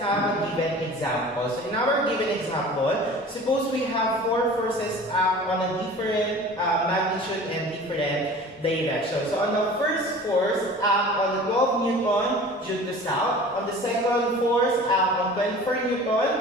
have a given example. So in our given example, suppose we have four forces act on a different magnitude and different direction. So on the first force, act on the 12 Newton due to south. On the second force, act on 24 Newton,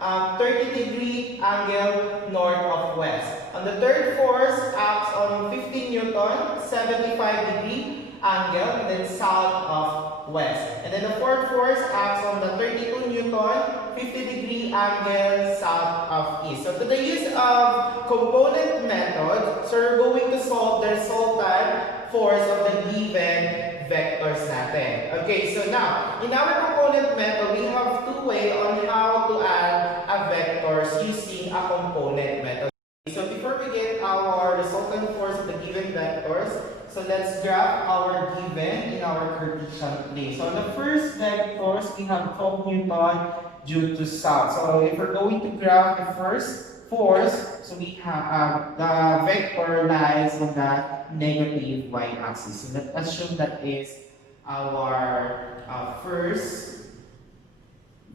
30-degree angle north of west. On the third force, acts on 15 Newton, 75-degree angle, and then south of west. And then the fourth force acts on the 32 Newton, 50-degree angle south of east. So to the use of component method, so we're going to solve the resultant force of the given vectors natin. Okay, so now, in our component method, we have two ways on how to add a vectors using a component method. So before we get our resultant force of the given vectors, so let's graph our given in our Cartesian plane. So on the first vectors, we have 12 Newton due to south. So if we're going to graph the first force, so we have the vector lies on the negative y-axis. So let's assume that is our first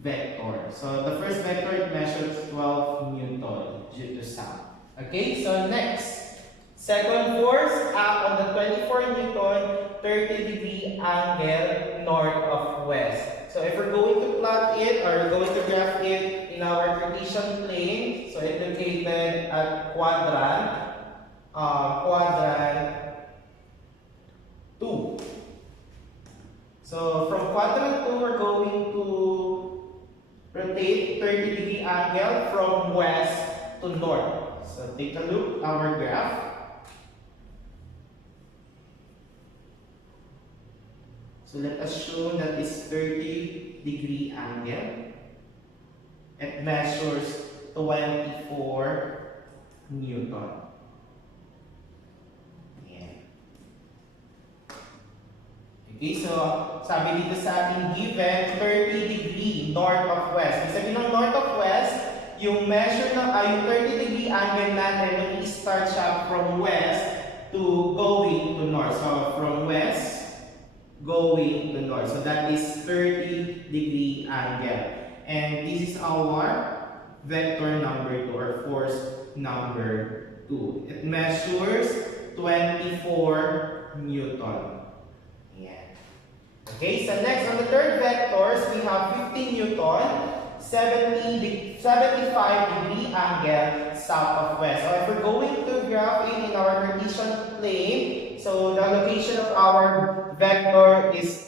vector. So the first vector, it measures 12 Newton due to south. Okay, so next, second force act on the 24 Newton 30-degree angle north of west. So if we're going to plot it or going to graph it in our Cartesian plane, so it's located at quadrant 2. So from quadrant 2, we're going to rotate 30-degree angle from west to north. So take a look at our graph. So let us assume that this 30-degree angle. It measures 24 Newton. Yeah. Okay, so sabi dito sa ating given 30-degree north of west. Ibig sabihin ng north of west, yung measure na yung 30-degree angle natin, mag-start siya from west to going to north. So from west going to north. So that is 30-degree angle. And this is our vector number 2 or force number 2. It measures 24 Newton. Yeah. Okay, so next on the third vectors, we have 15 Newton, 75-degree angle south of west. So if we're going to graph it in our Cartesian plane, so the location of our vector is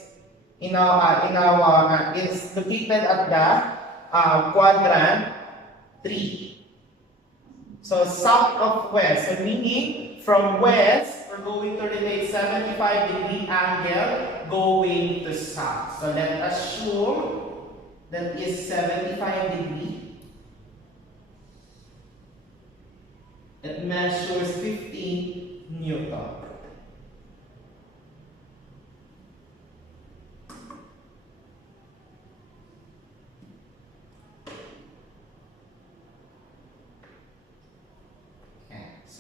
is located at the quadrant 3. So south of west, so meaning from west, we're going to rotate 75-degree angle going to south. So let us assume that is 75-degree. It measures 15 Newton.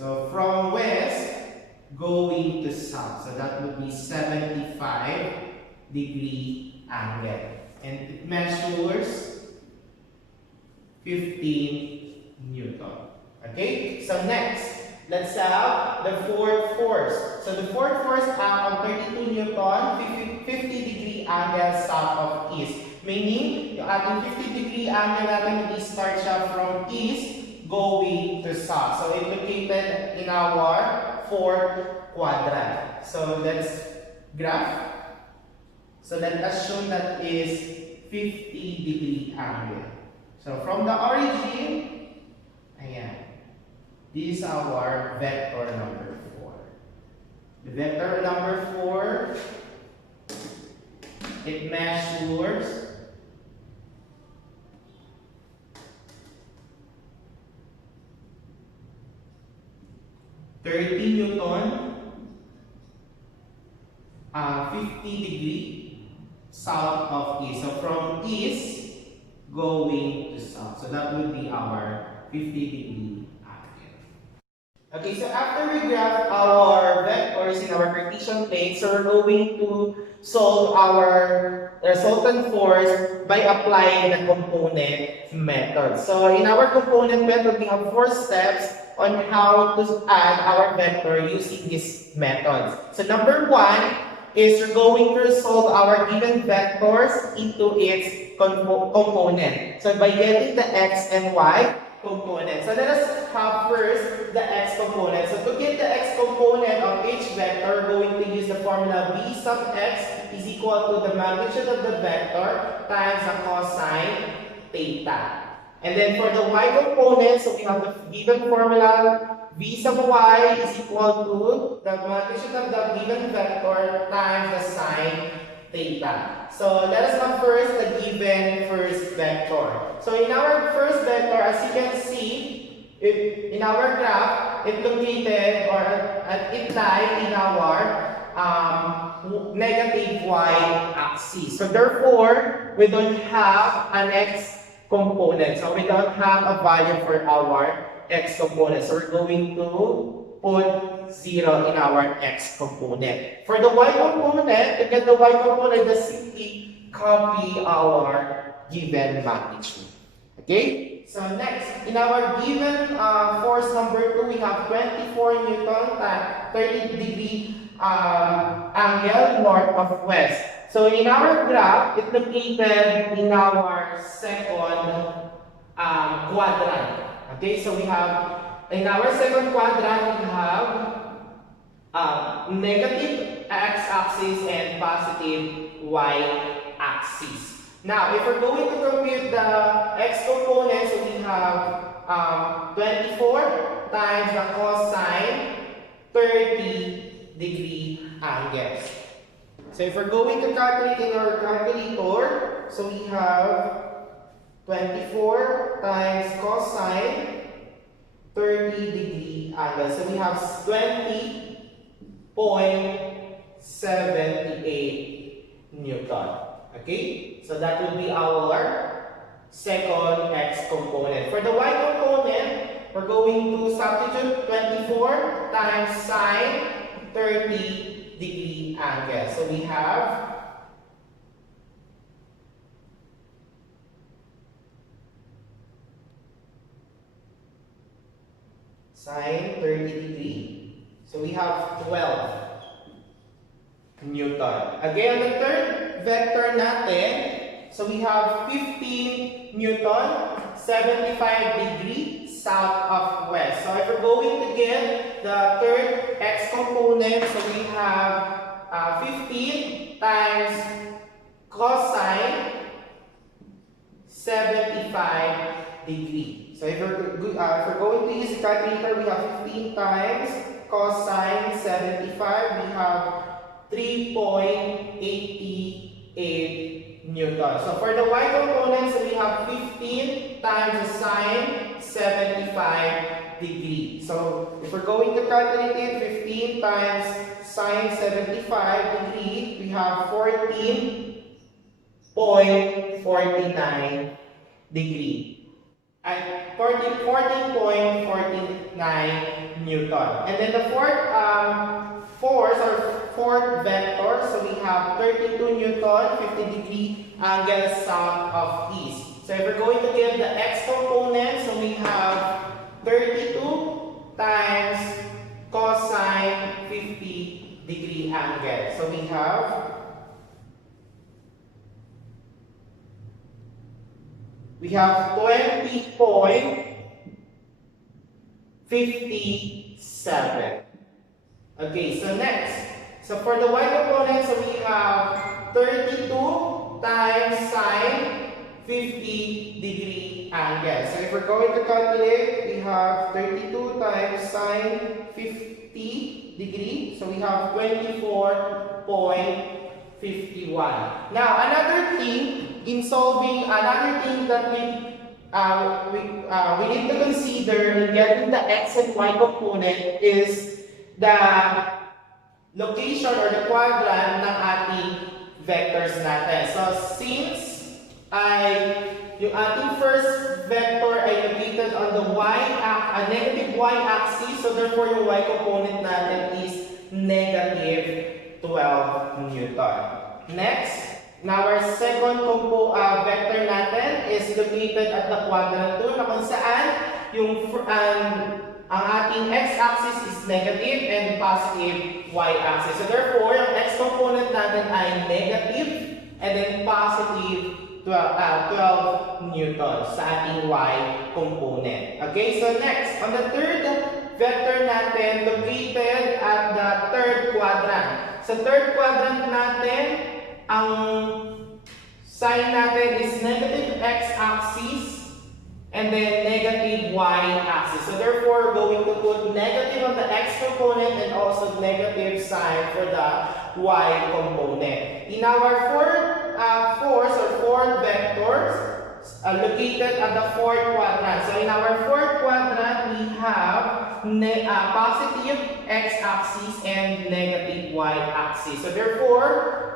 So from west going to south, so that would be 75-degree angle, and it measures 15 Newton. Okay, so next, let's have the fourth force. So the fourth force act on 32 Newton, 50-degree angle south of east. Meaning, yung ating 50-degree angle natin, i-start siya from east going to south. So it's located in our fourth quadrant. So let's graph. So let us assume that is 50-degree angle. So from the origin, ayan, this is our vector number 4. The vector number 4, it measures 30 Newton, 50-degree south of east. So from east going to south. So that would be our 50-degree angle. Okay, so after we graph our vectors in our Cartesian plane, so we're going to solve our resultant force by applying the component method. So in our component method, we have 4 steps on how to add our vector using these methods. So number 1 is we're going to solve our given vectors into its component. So by getting the x and y component. So let us have first the x component. So to get the x component of each vector, we're going to use the formula v sub x is equal to the magnitude of the vector times the cosine theta. And then for the y component, so we have the given formula v sub y is equal to the magnitude of the given vector times the sine theta. So let us have first the given first vector. So in our first vector, as you can see, in our graph, it located or it lies in our negative y-axis. So therefore, we don't have an x component. So we don't have a value for our x component. So we're going to put 0 in our x component. For the y component, to get the y component, just simply copy our given magnitude. Okay? So next, in our given force number 2, we have 24 Newton at 30-degree angle north of west. So in our graph, it's located in our second quadrant. Okay, so we have, in our second quadrant, we have negative x-axis and positive y-axis. Now, if we're going to compute the x component, so we have 24 times the cosine 30-degree angles. So if we're going to calculate in our calculator, so we have 24 times cosine 30-degree angle. So we have 20.78 Newton. Okay? So that will be our second x component. For the y component, we're going to substitute 24 times sine 30-degree angle. So we have sine 30-degree. So we have 12 Newton. Again, the third vector natin, so we have 15 Newton, 75-degree south of west. So if we're going to get the third x component, so we have 15 times cosine 75-degree. So if we're going to use the calculator, we have 15 times cosine 75, we have 3.88 Newton. So for the y component, so we have 15 times the sine 75-degree. So if we're going to calculate it, 15 times sine 75-degree, we have 14.49 degree. At 14.49 Newton. And then the fourth vector, so we have 32 Newton, 50-degree angle south of east. So if we're going to get the x component, so we have 32 times cosine 50-degree angle. So we have 20.57. Okay, so next. So for the y component, so we have 32 times sine 50-degree angle. So if we're going to calculate, we have 32 times sine 50-degree. So we have 24.51. Now, another thing in solving, another thing that we need to consider in getting the x and y component is the location or the quadrant ng ating vectors natin. So since ay yung ating first vector ay located on the negative y-axis. So therefore, yung y component natin is negative 12 Newton. Next, now our second vector natin is located at the quadrant 2 na kung saan yung ang ating x-axis is negative and positive y-axis. So therefore, yung x component natin ay negative and then positive 12 newtons sa ating y component. Okay, so next, on the third vector natin, located at the third quadrant. Sa third quadrant natin, ang sign natin is negative x-axis and then negative y-axis. So therefore, going to put negative on the x component and also negative sign for the y component. In our fourth vectors located at the fourth quadrant. So in our fourth quadrant, we have positive x-axis and negative y-axis. So therefore,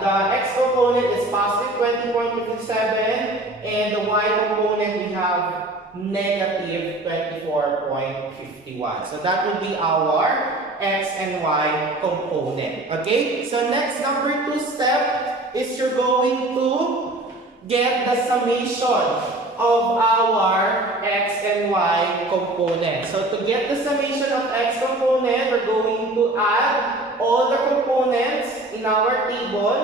the x component is positive 20.57 and the y component we have negative 24.51. So that would be our x and y component. Okay, so next, number 2 step is you're going to get the summation of our x and y component. So to get the summation of x component, we're going to add all the components in our table.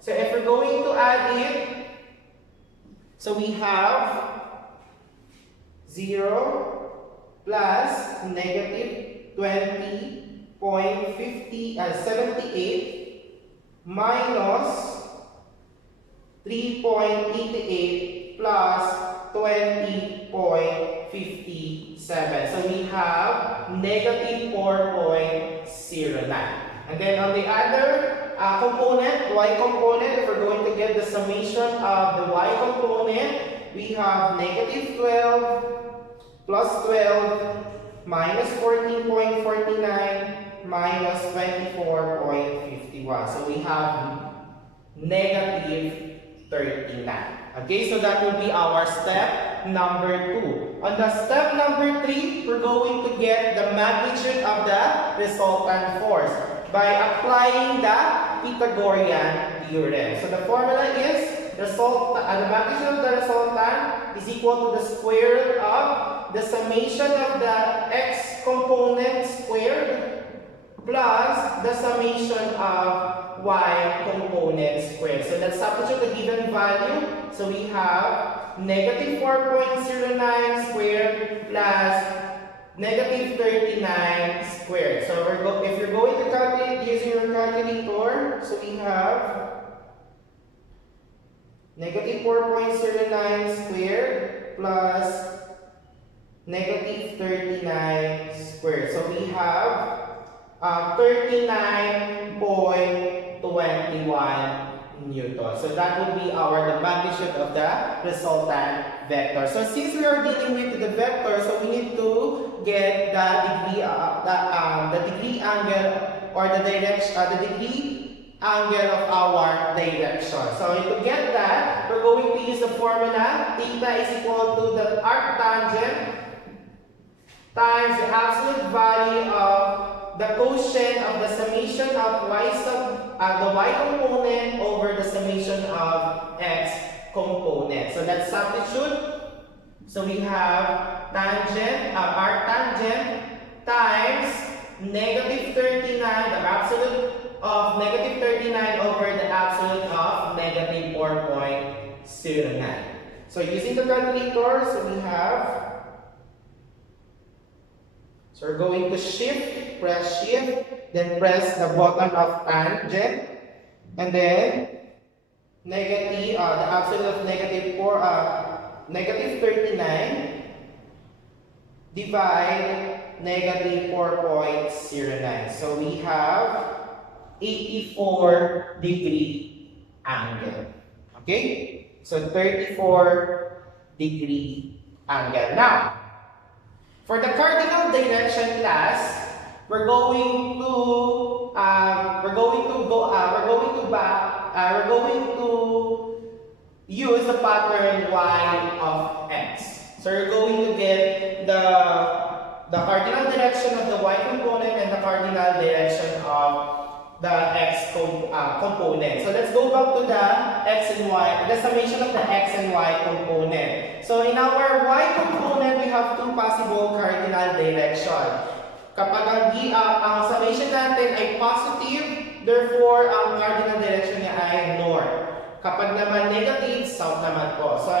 So if we're going to add it, so we have 0 plus negative 20.78 minus 3.88 plus 20.57. So we have negative 4.09. And then on the other component, y component, if we're going to get the summation of the y component, we have negative 12 plus 12 minus 14.49 minus 24.51. So we have negative 39. Okay, so that will be our step number 2. On the step number 3, we're going to get the magnitude of the resultant force by applying the Pythagorean theorem. So the formula is the magnitude of the resultant is equal to the square root of the summation of the x component squared plus the summation of y component squared. So let's substitute the given value. So we have negative 4.09 squared plus negative 39 squared. So if you're going to calculate using your calculator, so we have negative 4.09 squared plus negative 39 squared. So we have 39.21 Newton. So that would be the magnitude of the resultant vector. So since we are dealing with the vector, so we need to get the degree angle or the direction, the degree angle of our direction. So to get that, we're going to use the formula theta is equal to the arctangent times the absolute value of the quotient of the summation of the y component over the summation of x component. So let's substitute. So we have arctangent times negative 39, the absolute of negative 39 over the absolute of negative 4.09. So using the calculator, so we have. So we're going to press shift, then press the button of tangent, and then negative, the absolute of negative 39 divide negative 4.09. So we have 84 degree angle. Okay? So 34 degree angle. Now, for the cardinal direction class, we're going to use the pattern y of x. So you're going to get the cardinal direction of the y component and the cardinal direction of the component. So let's go back to the x and y, the summation of the x and y component. So in our y component, we have two possible cardinal direction. Kapag ang summation natin ay positive, therefore ang cardinal direction niya ay north. Kapag naman negative, south naman po. So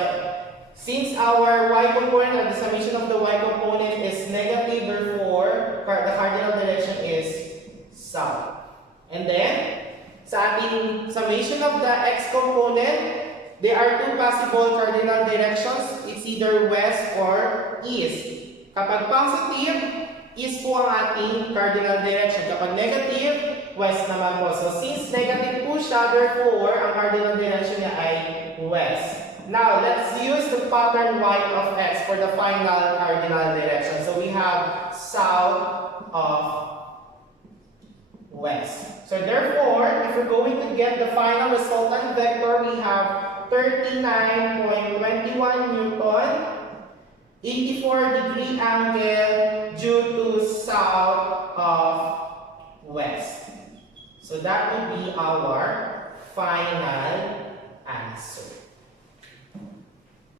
since our y component or the summation of the y component is negative, therefore the cardinal direction is south. And then, sa ating summation of the x component, there are two possible cardinal directions. It's either west or east. Kapag positive, east po ang ating cardinal direction. Kapag negative, west naman po. So, since negative po siya, therefore, ang cardinal direction niya ay west. Now, let's use the pattern y of x for the final cardinal direction. So, we have south of west. So therefore, if we're going to get the final resultant vector, we have 39.21 Newton, 84-degree angle due to south of west. So that would be our final